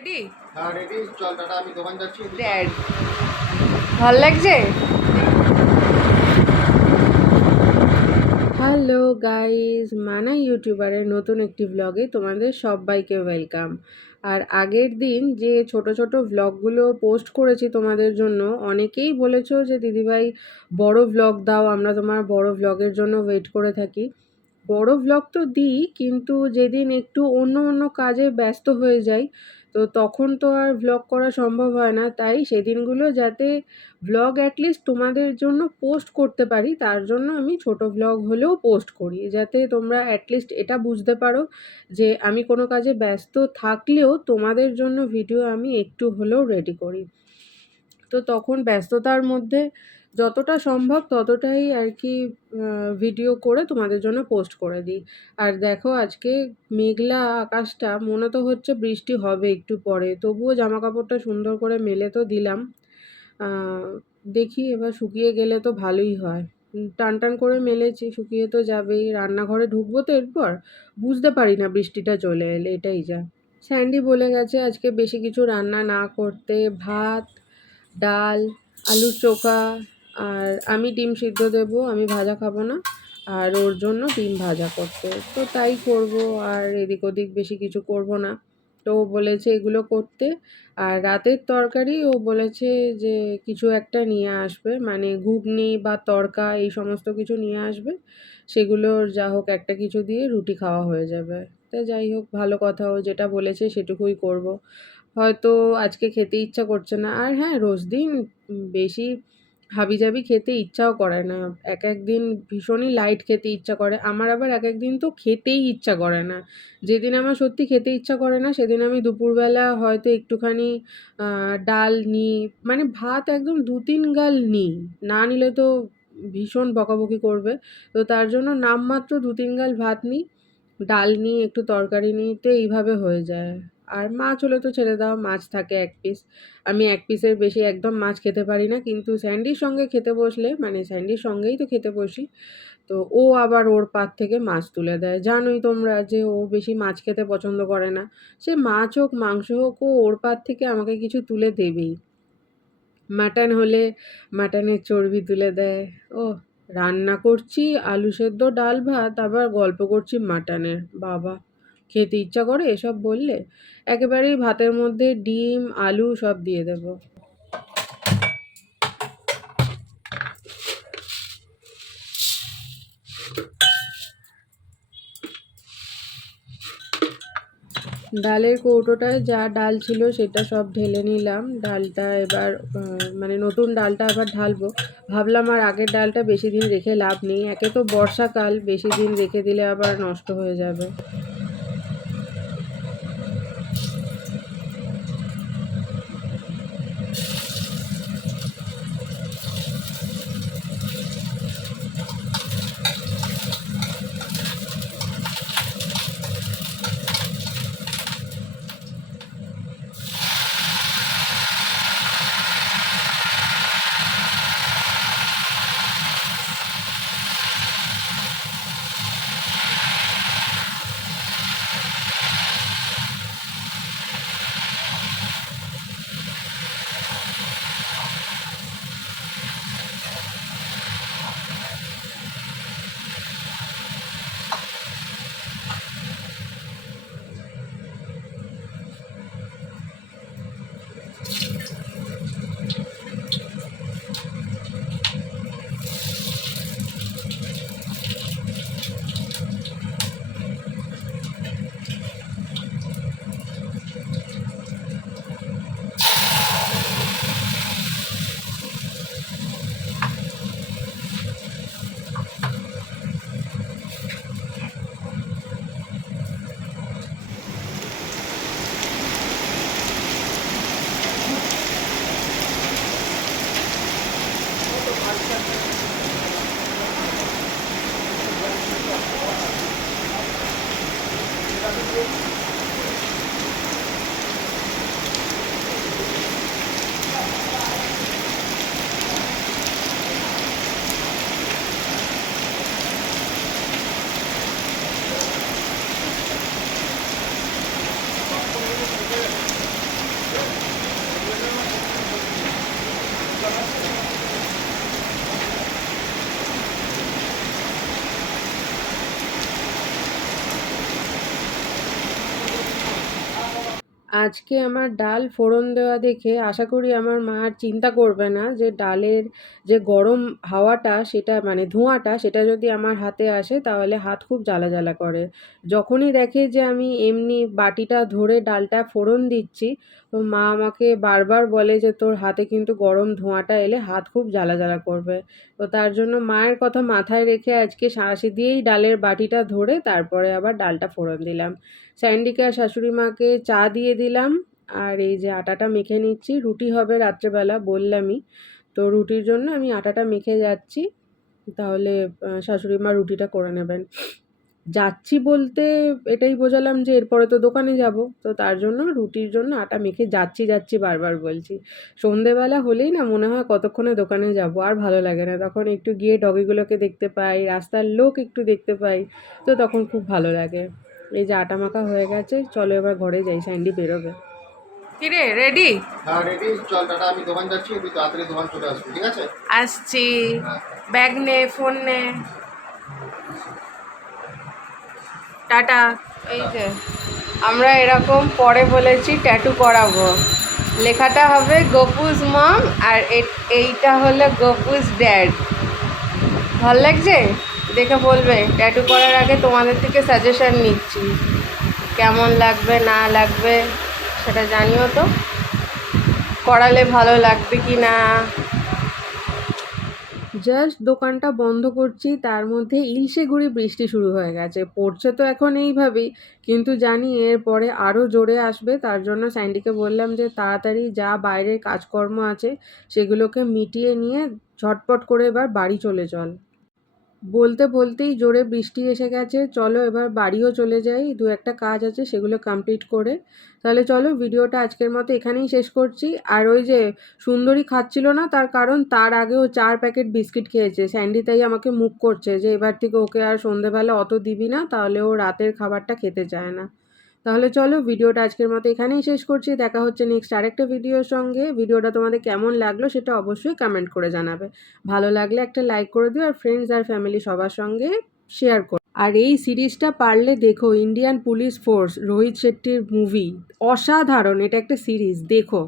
Ready? হ্যাঁ ready, চল tata, আমি দোকান যাচ্ছি। ড্যাড ভাল লাগছে। হ্যালো গাইস, মানা ইউটিউবারের নতুন একটি ব্লগে তোমাদের সবাইকে ওয়েলকাম। আর আগের দিন যে ছোট ছোট ব্লগগুলো পোস্ট করেছি তোমাদের জন্য, অনেকেই বলেছো যে দিদিভাই বড় ব্লগ দাও, আমরা তোমার বড় ব্লগের জন্য ওয়েট করে থাকি। বড় ব্লগ তো দিই, কিন্তু যেদিন একটু অন্য অন্য কাজে ব্যস্ত হয়ে যাই, তো তখন তো আর ব্লগ করা সম্ভব হয় না। তাই সেদিনগুলো যাতে ব্লগ অ্যাটলিস্ট তোমাদের জন্য পোস্ট করতে পারি, তার জন্য আমি ছোট ব্লগ হলেও পোস্ট করি, যাতে তোমরা অ্যাটলিস্ট এটা বুঝতে পারো যে আমি কোনো কাজে ব্যস্ত থাকলেও তোমাদের জন্য ভিডিও আমি একটু হলেও রেডি করি। তো তখন ব্যস্ততার মধ্যে যতটা সম্ভব ততটাই আর কি ভিডিও করে তোমাদের জন্য পোস্ট করে দিই। আর দেখো আজকে মেঘলা আকাশটা, মনে তো হচ্ছে বৃষ্টি হবে একটু পরে, তবুও জামা কাপড়টা সুন্দর করে মেলে তো দিলাম। দেখি এবার শুকিয়ে গেলে তো ভালোই হয়। টান টান করে মেলেছি, শুকিয়ে তো যাবেই। রান্নাঘরে ঢুকবো তো এরপর, বুঝতে পারি না বৃষ্টিটা চলে এলে, এটাই যা। স্যান্ডি বলে গেছে আজকে বেশি কিছু রান্না না করতে, ভাত, ডাল, আলুর চোখা, আর আমি ডিম সিদ্ধ দেবো, আমি ভাজা খাবো না। আর ওর জন্য ডিম ভাজা করতে, তো তাই করব। আর এদিক ওদিক বেশি কিছু করব না। তো ও বলেছে এগুলো করতে। আর রাতের তরকারি ও বলেছে যে কিছু একটা নিয়ে আসবে, মানে ঘুগনি বা তড়কা এই সমস্ত কিছু নিয়ে আসবে। সেগুলোর যা হোক একটা কিছু দিয়ে রুটি খাওয়া হয়ে যাবে। তা যাই হোক, ভালো কথা, ও যেটা বলেছে সেটুকুই করব। হয়তো আজকে খেতে ইচ্ছা করছে না। আর হ্যাঁ, রোজ দিন বেশি হাবিজাবি খেতে ইচ্ছাও করে না। এক এক দিন ভীষণই লাইট খেতে ইচ্ছা করে আমার, আবার এক এক দিন তো খেতেই ইচ্ছা করে না। যেদিন আমার সত্যি খেতে ইচ্ছা করে না সেদিন আমি দুপুরবেলা হয়তো একটুখানি ডাল নিই, মানে ভাত একদম ২-৩ গাল নিই। না নিলে তো ভীষণ বকাবকি করবে। তো তার জন্য নামমাত্র ২-৩ গাল ভাত নিই, ডাল নিই, একটু তরকারি নিই, তো এইভাবে হয়ে যায়। আর মাছ হলে তো ছেড়ে দাও, মাছ থাকে ১ পিস। আমি ১ পিসের বেশি একদম মাছ খেতে পারি না, কিন্তু স্যান্ডির সঙ্গে খেতে বসলে, মানে স্যান্ডির সঙ্গেই তো খেতে বসি, তো ও আবার ওর পাত থেকে মাছ তুলে দেয়। জানোই তোমরা যে ও বেশি মাছ খেতে পছন্দ করে না। সে মাছ হোক মাংস হোক, ও ওর পাত থেকে আমাকে কিছু তুলে দেবেই। মাটন হলে মাটনের চর্বি তুলে দেয়। ওহ! রান্না করছি আলু সেদ্ধ, ডাল ভাত, আবার গল্প করছি মাটনের। বাবা! খেতে ইচ্ছা করে এসব বললে। একেবারেই ভাতের মধ্যে ডিম, আলু সব দিয়ে দেবো। ডালের কৌটোটায় যা ডাল ছিল সেটা সব ঢেলে নিলাম। ডালটা এবার মানে নতুন ডালটা আবার ঢালবো। ভাবলাম আর আগের ডালটা বেশি দিন রেখে লাভ নেই। একে তো বর্ষাকাল, বেশি দিন রেখে দিলে আবার নষ্ট হয়ে যাবে। আজকে আমার ডাল ফোড়ন দেওয়া দেখে আশা করি আমার মা আর চিন্তা করবে না যে ডালের যে গরম হাওয়াটা সেটা মানে ধোঁয়াটা সেটা যদি আমার হাতে আসে তাহলে হাত খুব জ্বালা জ্বালা করে। যখনই দেখে যে আমি এমনি বাটিটা ধরে ডালটা ফোড়ন দিচ্ছি, তো মা আমাকে বারবার বলে যে তোর হাতে কিন্তু গরম ধোঁয়াটা এলে হাত খুব জ্বালা জ্বালা করবে। তো তার জন্য মায়ের কথা মাথায় রেখে আজকে শাঁসি দিয়েই ডালের বাটিটা ধরে তারপরে আবার ডালটা ফোড়ন দিলাম। স্যান্ডিকে আর শাশুড়ি মাকে চা দিয়ে দিলাম। আর এই যে আটাটা মেখে নিচ্ছি, রুটি হবে রাত্রেবেলা বললামই। তো রুটির জন্য আমি আটাটা মেখে যাচ্ছি, তাহলে শাশুড়ি মা রুটিটা করে নেবেন। যাচ্ছি বলতে এটাই বোঝালাম যে এরপরে তো দোকানে যাব, তো তার জন্য রুটির জন্য আটা মেখে যাচ্ছি যাচ্ছি বারবার বলছি। সন্ধেবেলা হলেই না মনে হয় কতক্ষণে দোকানে যাব, আর ভালো লাগে না। তখন একটু গিয়ে ডগিগুলোকে দেখতে পাই, রাস্তার লোক একটু দেখতে পাই, তো তখন খুব ভালো লাগে। এই যে আটা মাখা হয়ে গেছে, চলো এবার ঘরে যাই, স্যান্ডি বেরোবে। কিরে রেডি? হ্যাঁ রেডি, চল টাটা, আমি দোকান যাচ্ছি, তুই তাড়াতাড়ি দোকান চলে আসবি, ঠিক আছে? আসছি। হ্যাঁ। ব্যাগ নে, ফোন নে, টাটা। এই যে আমরা এরকম পরে বলেছি ট্যাটু করাবো, লেখাটা হবে গপুস মম আর এইটা হলো গপুস ড্যাড। ভাল লাগছে? দেখে বলবে। ট্যাটু করার আগে তোমাদের থেকে সাজেশন নিচ্ছি, কেমন লাগবে না লাগবে সেটা জানিও তো, করালে ভালো লাগবে কি না। জাস্ট দোকানটা বন্ধ করছি, তার মধ্যে ইলশে গুঁড়ি বৃষ্টি শুরু হয়ে গেছে। পড়ছে তো এখন এইভাবেই, কিন্তু জানি এরপরে আরও জোরে আসবে। তার জন্য স্যান্ডিকে বললাম যে তাড়াতাড়ি যা বাইরের কাজকর্ম আছে সেগুলোকে মিটিয়ে নিয়ে ঝটপট করে এবার বাড়ি চলে চল। বলতে বলতেই জোরে বৃষ্টি এসে গেছে, চলো এবার বাড়িও চলে যাই, দু একটা কাজ আছে সেগুলো কমপ্লিট করে। তাহলে চলো ভিডিওটা আজকের মতো এখানেই শেষ করছি। আর ওই যে সুন্দরী খাচ্ছিল না, তার কারণ তার আগে ও 4 প্যাকেট বিস্কিট খেয়েছে। স্যান্ডি তাই আমাকে মুখ করছে যে এবার থেকে ওকে আর সন্ধেবেলা অত দিবি না, তাহলে ও রাতের খাবারটা খেতে চায় না। তাহলে চলো ভিডিওটা আজকের মতো এখানেই শেষ করছি, দেখা হচ্ছে নেক্সট আরেকটা ভিডিওর সঙ্গে। ভিডিওটা তোমাদের কেমন লাগলো সেটা অবশ্যই কমেন্ট করে জানাবে। ভালো লাগলে একটা লাইক করে দিও, আর ফ্রেন্ডস আর ফ্যামিলি সবার সঙ্গে শেয়ার করো। আর এই সিরিজটা পারলে দেখো, ইন্ডিয়ান পুলিশ ফোর্স, রোহিত শেট্টির মুভি, অসাধারণ। এটা একটা সিরিজ, দেখো।